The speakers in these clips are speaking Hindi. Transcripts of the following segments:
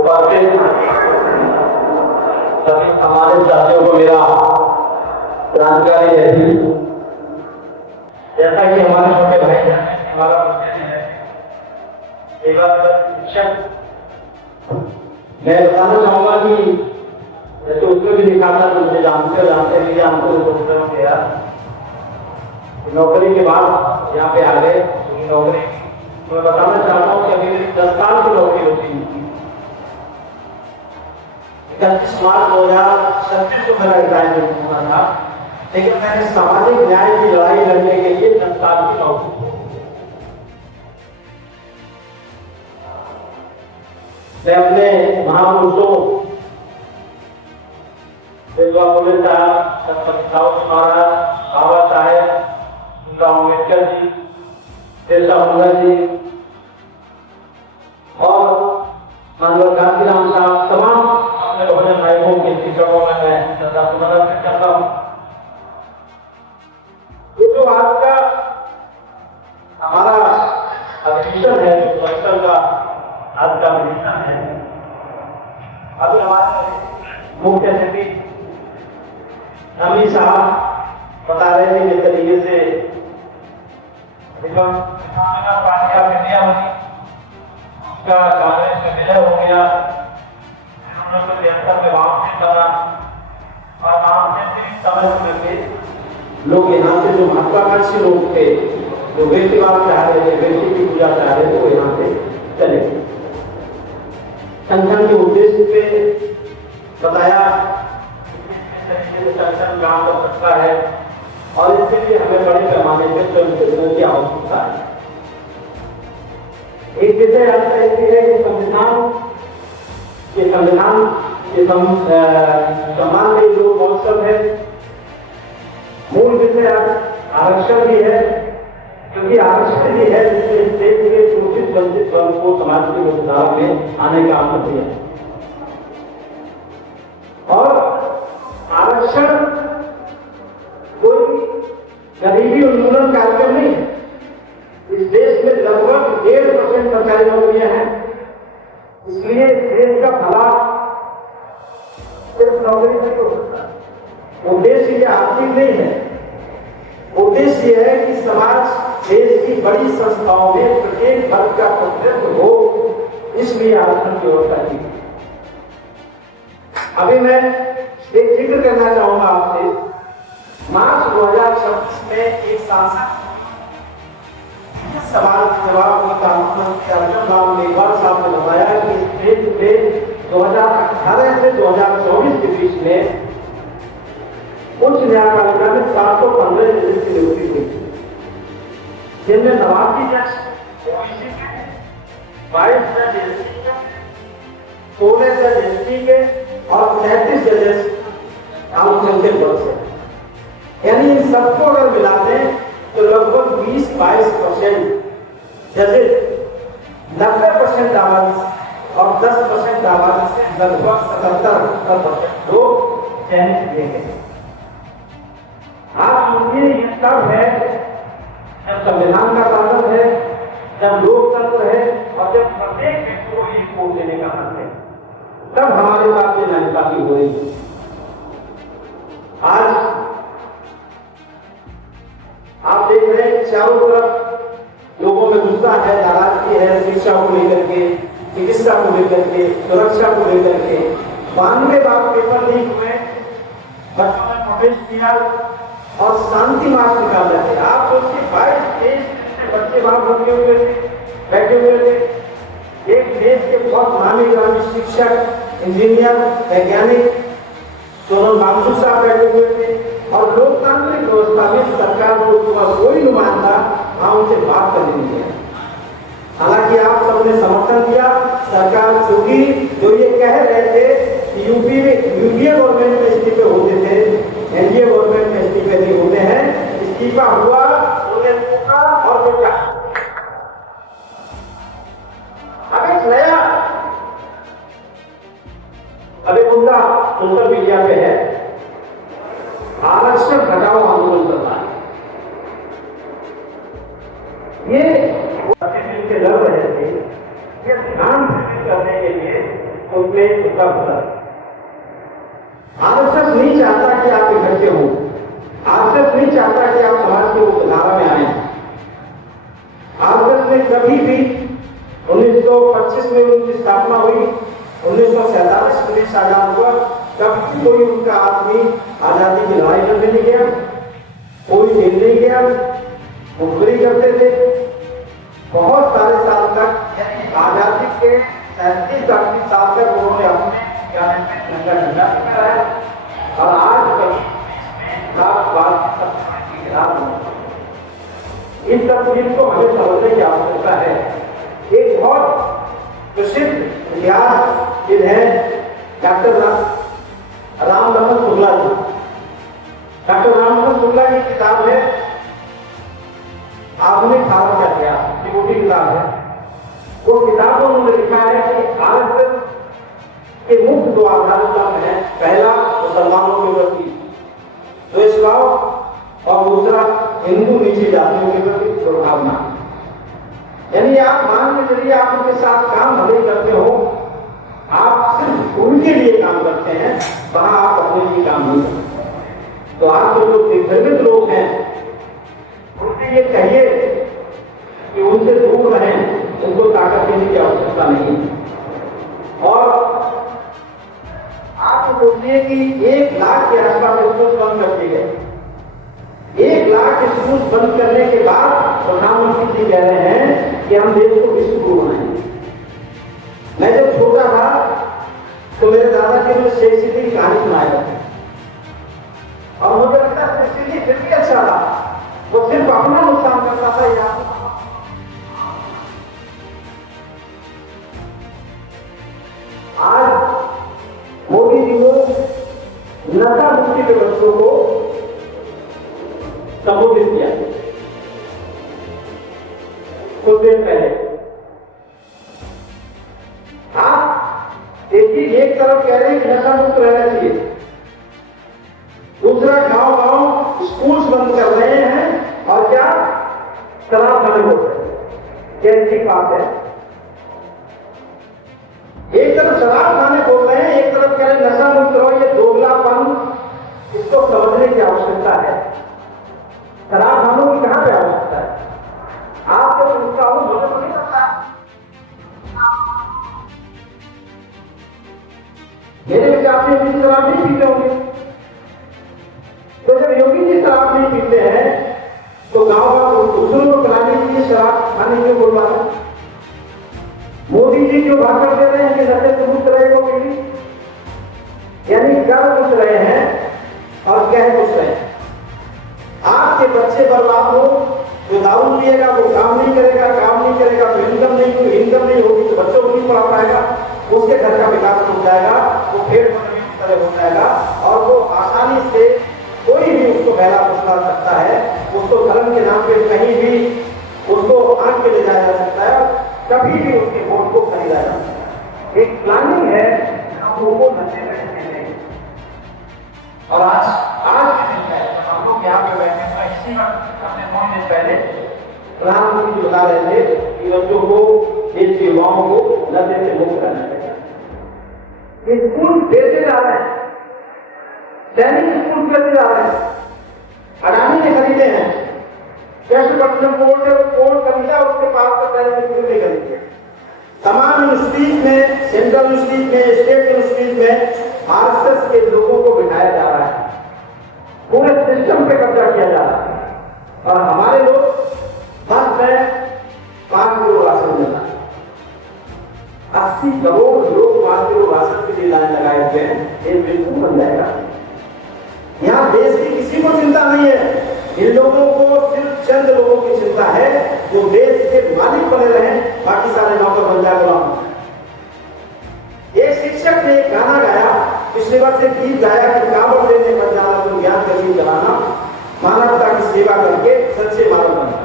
उपस्थित सभी हमारे साथियों को मेरा जानकारी है जैसा कि हमारे छोटे भाई हमारा शिक्षक मैं बताना चाहूंगा कि जैसे उसमें भी लिखा था तो मुझे जानते हैं हमको गया नौकरी के बाद यहाँ पे आ गए नौकरी तो मैं बताना चाहता हूँ कि अभी मेरी 10 साल की नौकरी होती है। 31 मार्च 2026 को मेरा रिटायरमेंट हुआ था, लेकिन मैंने सामाजिक न्याय की लड़ाई लड़ने के लिए 10 साल की नौकरी मैं अपने महापुरुषों फुले साहब, महाराज, बाबा साहेब, अम्बेडकर जी, बिरसा मुंडा जी और मानव गांधीराम साहब, तमाम अपने बहुजन नायकों के शिक्षकों में मैं श्रद्धासुमन करता हूँ। ये जो आज का हमारा अधिवेशन है, जो का आज का अधिवेशन है, अभी हमारे मुख्य अतिथि अमित साहब बता रहे थे जिस तरीके से पार्टी ऑफ इंडिया बनी, उसका कांग्रेस में विलय हो गया, में वापसी बना और समय के लोग यहाँ से जो महत्वाकांक्षी लोग थे, जो व्यक्तिवाद चाह रहे थे, व्यक्ति की पूजा चाह रहे थे, वो यहाँ से चले गए। संगठन के उद्देश्य पे बताया संगठन काम कर सकता है और इसके लिए हमें बड़े पैमाने पर स्वयंसेवकों की आवश्यकता है। एक विषय ऐसा है कि संविधान के सम्मान में जो महोत्सव है, मूल विषय आरक्षण भी है, क्योंकि आरक्षण भी है जिसमें देश के शोषित वंचित वर्ग को समाज की मुख्यधारा में आने का अवसर दिया और आरक्षण कोई गरीबी उन्मूलन कार्यक्रम नहीं है। इस देश में लगभग 1.5% सरकारी नौकरियां हैं, इसलिए देश का भला सिर्फ नौकरी नहीं हो सकता। उद्देश्य ये आर्थिक नहीं है, उद्देश्य यह है कि समाज देश की बड़ी संस्थाओं में प्रत्येक वर्ग का प्रतिनिधित्व हो, इसलिए आरक्षण की व्यवस्था की। अभी मैं एक जिक्र करना चाहूंगा आपसे। मार्च 2026 में एक सांसद सवाल जवाब में मुख्यमंत्री अर्जुन राम मेघवाल साहब ने बताया कि देश में 2018 से 2024 के बीच में उच्च न्यायपालिका में 715 जजेस की नियुक्ति हुई, जिनमें 89 जज ओबीसी के, 22 जज एससी के, 16 जज एसटी के और 33 जजेस अल्पसंख्यक वर्ग से। यानी इन सबको अगर मिलाते हैं तो लगभग 20-22% जजेस 90% आबादी और 10% आबादी से लगभग 77% लोग चयनित किए गए। आप सुनिए, ये तब है जब संविधान का कानून है, जब लोकतंत्र है और जब प्रत्येक व्यक्ति को एक वोट देने का हक है, तब हमारे पास ये नाइंसाफी हो रही है। आज आप देख रहे हैं चारों तरफ लोगों में गुस्सा है, नाराजगी है, शिक्षा को लेकर के, चिकित्सा को लेकर के, सुरक्षा को लेकर के। 92 बार पेपर लीक हुए, बच्चों ने प्रोटेस्ट किया और शांति मार्च निकाल रहे थे। आप सोचिए 22 देश से बच्चे वहां बैठे हुए थे। एक देश के बहुत नामी गामी शिक्षक, इंजीनियर, वैज्ञानिक सोनम बाबू साहब बैठे हुए थे और लोकतांत्रिक व्यवस्था में सरकार को कोई नुमाइंदा वहां उनसे बात करने नहीं दिया। हालांकि आप सबने समर्थन किया। सरकार चूंकि जो ये कह रहे थे कि यूपी में यूपीए गवर्नमेंट में इस्तीफे होते थे, एनडीए गवर्नमेंट में इस्तीफे नहीं होते हैं, इस्तीफा हुआ, उन्हें पूछा और सोचा। अब एक नया अभी मुद्दा सोशल मीडिया पे है, आरक्षण घटाओ आंदोलन चल रहा है। ये लड़ रहे थे, ये ध्यान करने के लिए उसमें उसका भला। आरएसएस नहीं चाहता कि आप इकट्ठे हो, आरएसएस नहीं चाहता कि आप समाज की मुख्यधारा में आए। आरएसएस ने कभी भी 1925 में उनकी स्थापना हुई, 1947 में देश आजाद हुआ, कभी कोई उनका आदमी आजादी की लड़ाई करने नहीं गया, कोई जेल नहीं गया, मुखबरी करते थे। बहुत सारे साल तक आजादी के 37-38 साल तक उन्होंने अपने झंडा फहराया और आज तक इस तस्वीर को हमें समझने की आवश्यकता है। एक बहुत प्रसिद्ध इतिहासविद है डॉक्टर राम लखन शुक्ला जी। डॉक्टर राम लखन शुक्ला की किताब है आधुनिक भारत का इतिहास, ये मोटी किताब है। वो किताब में उन्होंने लिखा है कि आरएसएस के मुख्य दो आधार है, पहला मुसलमानों के प्रति द्वेषभाव और दूसरा हिंदू नीची जातियों के प्रति दुर्भावना। यानी आप मान के चलिए आप उनके साथ काम भले करते हो, आप सिर्फ उनके लिए काम करते हैं, वहां आप अपने लिए काम नहीं करते। तो आप जो दिग्भ्रमित लोग हैं उन्हें ये कहिए कि उनसे दूर रहें, उनको ताकत देने की आवश्यकता नहीं। और आप सोचिए कि 1 लाख के आसपास स्कूल बंद कर दिए गए। 1 लाख स्कूल बंद करने के बाद प्रधानमंत्री जी कह रहे हैं कि हम देश को विश्व गुरु बनाएंगे। मैं जब छोटा था तो मेरे दादाजी ने शेख सिद्दी की कहानी सुनाया और मुझे लगता है शेख सिद्दी फिर भी अच्छा था, वो सिर्फ अपना नुकसान करता था। यहाँ आज मोदी जी को नशा मुक्ति के बच्चों को संबोधित किया कुछ देर पहले। आप देखिए, एक तरफ कह रहे हैं कि नशा मुक्त रहना चाहिए, दूसरा गांव गांव स्कूल्स बंद कर रहे हैं और क्या शराब खाने बोल रहे हैं। कैसी बात है? एक तरफ शराब खाने बोल रहे हैं, एक तरफ कह रहे हैं नशा मुक्त रहो। ये दोगलापन, इसको समझने की आवश्यकता है। शराब खानों की कहां पे आवश्यकता है? आप जब उसका मदद नहीं करता। मेरे विचार से योगी शराब नहीं पीते होंगे, तो जब योगी जी शराब नहीं पीते हैं तो गांव का दूसरों को पिलाने के लिए शराब खाने के बोल रहा है। मोदी जी जो भाषण दे रहे हैं कि नशे से मुक्त रहेगा पीढ़ी, यानी कर कुछ रहे हैं और कह कुछ रहे हैं। आपके बच्चे बर्बाद हो, जो दारू पिएगा वो काम नहीं करेगा, काम नहीं करेगा तो इनकम नहीं होगी तो बच्चों को नहीं पढ़ा पाएगा, उसके घर का विकास रुक जाएगा, वो पेड़ पौधे की तरह हो जाएगा और वो आसानी से कोई भी उसको पहला पुरस्कार सकता है, उसको धर्म के नाम पे कहीं भी उसको आंख पे ले जाया जा सकता है, कभी भी उसके वोट को खरीदा जा सकता है। एक प्लानिंग है लोगों को नशे में देने की। और आज के दिन में हम लोग यहाँ पे बैठे हैं, इसी वक्त अपने 9 दिन पहले प्रधानमंत्री जी बता रहे थे कि बच्चों को, देश के युवाओं को नशे से मुक्त करना चाहिए। स्कूल बेचे जा रहे हैं, सैनिक स्कूल बेचे जा रहे हैं, अडानी ने खरीदे हैं, कृष्णपट्टनम बोर्ड से बोर्ड खरीदा, उसके पास तो पहले खरीदे। तमाम यूनिवर्सिटीज में, सेंट्रल यूनिवर्सिटीज में, स्टेट यूनिवर्सिटीज में आरएसएस के लोगों को बिठाया जा रहा है, पूरे सिस्टम पे कब्जा किया जा रहा है और हमारे लोग बस में 5 किलो राशन मिलता है। 80 करोड़ लोग 5 किलो राशन के लिए लाइन लगाए हुए हैं, ये बिल्कुल बन जाएगा। यहाँ देश की किसी को चिंता नहीं है, इन लोगों को सिर्फ चंद लोगों की चिंता है जो देश के मालिक बने रहे, बाकी सारे नौकर बन जाए गुलाम। एक शिक्षक ने एक गाना गाया, पिछले वर्ष एक गीत गाया कि काबड़ लेने पर जाना तो ज्ञान का जीव जलाना, मानवता की सेवा करके सच्चे मानव बनना।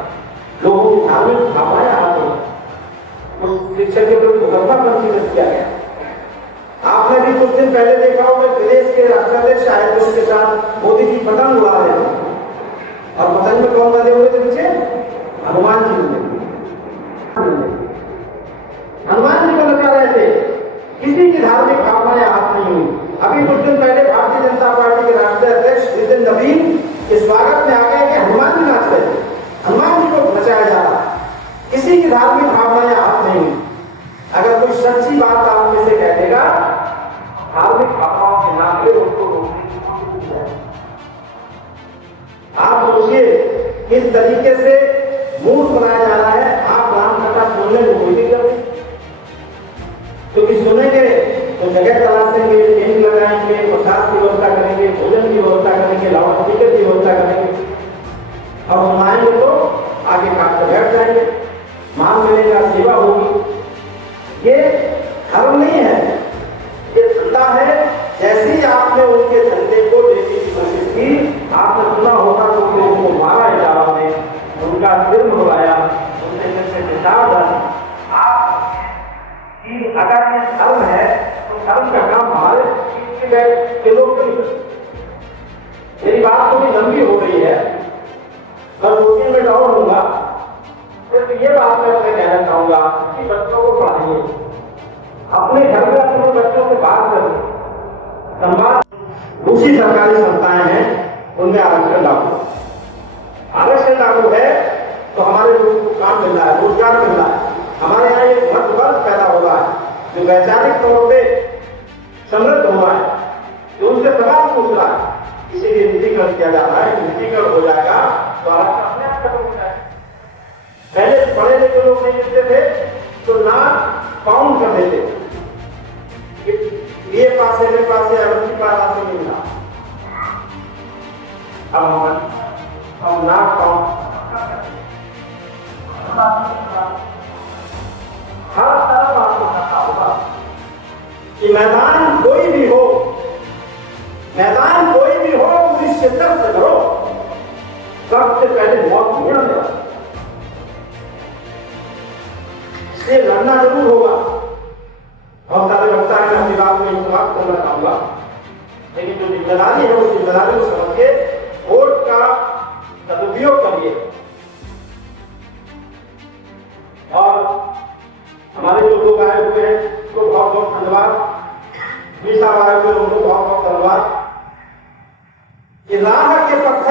लोगों की धार्मिक भावनाएं हाथ उस शिक्षक के प्रति मुकदमा पंजीकृत किया गया। आपने भी कुछ दिन पहले देखा होगा, विदेश के राष्ट्राध्यक्ष आए थे, उसके साथ मोदी जी पतंग उड़ा रहे थे और पतंग में कौन बंधे हुए थे पीछे? हनुमान जी। हनुमान जी को लगा रहे थे किसी की धार्मिक भावनाएं आहत नहीं हुई। अभी कुछ दिन पहले भारतीय जनता पार्टी के राष्ट्रीय अध्यक्ष नितिन नवीन के स्वागत में आ गए कि हनुमान जी नाच रहे थे, हनुमान जी को नचाया जा रहा है, किसी की धार्मिक भावनाएं आहत नहीं हुई। अगर कोई सच्ची बात आप में से कह देगा धार्मिक भावनाओं के नाम पे उनको रोकने की कोशिश है। आप सोचिए किस तरीके से मूड बनाया जा रहा है। आप राम कथा सुनने को कोई नहीं करते, क्योंकि सुनेंगे तो जगह तलाशेंगे, टेंट लगाएंगे, प्रसाद की व्यवस्था करेंगे, भोजन की व्यवस्था करेंगे, लाउड स्पीकर की व्यवस्था करेंगे, और सुनाएंगे तो आगे काट कर बैठ जाएंगे, मान मिलेगा, सेवा होगी। ये धर्म नहीं है, ये धंधा है। जैसे ही आपने उनके धंधे को देखने की कोशिश की, आपने सुना होगा तो उनको मारा इटावा में, उनका सिर मुड़वाया, उनके सिर से निशान डाला। अगर ये धर्म है तो धर्म का काम हमारे के लोग नहीं। मेरी बात थोड़ी लंबी हो रही है, मैं 2-3 मिनट और लूंगा। सिर्फ ये बात मैं अपने कहना चाहूंगा कि बच्चों को पढ़ाइए, अपने घर में अपने बच्चों से बात करें, संवाद। दूसरी सरकारी संस्थाएं हैं उनमें आरक्षण लागू, आरक्षण लागू है तो हमारे लोगों को काम मिल रहा है, रोजगार मिल रहा है। हमारे यहाँ एक मध्य वर्ग पैदा हो रहा है जो वैचारिक तौर पे समृद्ध हुआ है, जो उनसे सवाल पूछ रहा है। इसीलिए निजीकरण किया जा रहा है। निजीकरण हो जाएगा तो आरक्षण अपने आप खत्म हो जाएगा। पहले पढ़े लिखे लोग नहीं मिलते थे तो नाक काउंट कर देते, ये पास है, मेरे पास है, अवधि पास आपसे नहीं मिला। अब हम नाक काउंट हर तरफ आपको करना होगा कि मैदान कोई भी हो, मैदान कोई भी हो, पूरी शिद्दत से करो, सबसे पहले मौत मिल गया। इसलिए लड़ना जरूर होगा। बहुत सारे लगता है मैं अपनी बात में समाप्त करना चाहूंगा, लेकिन जो जिम्मेदारी है उस जिम्मेदारी को समझ के वोट का सदुपयोग करिए। और हमारे जो लोग आए हुए हैं उनको बहुत बहुत धन्यवाद, मीसा आए हुए उनको बहुत बहुत धन्यवाद। राह के पक्ष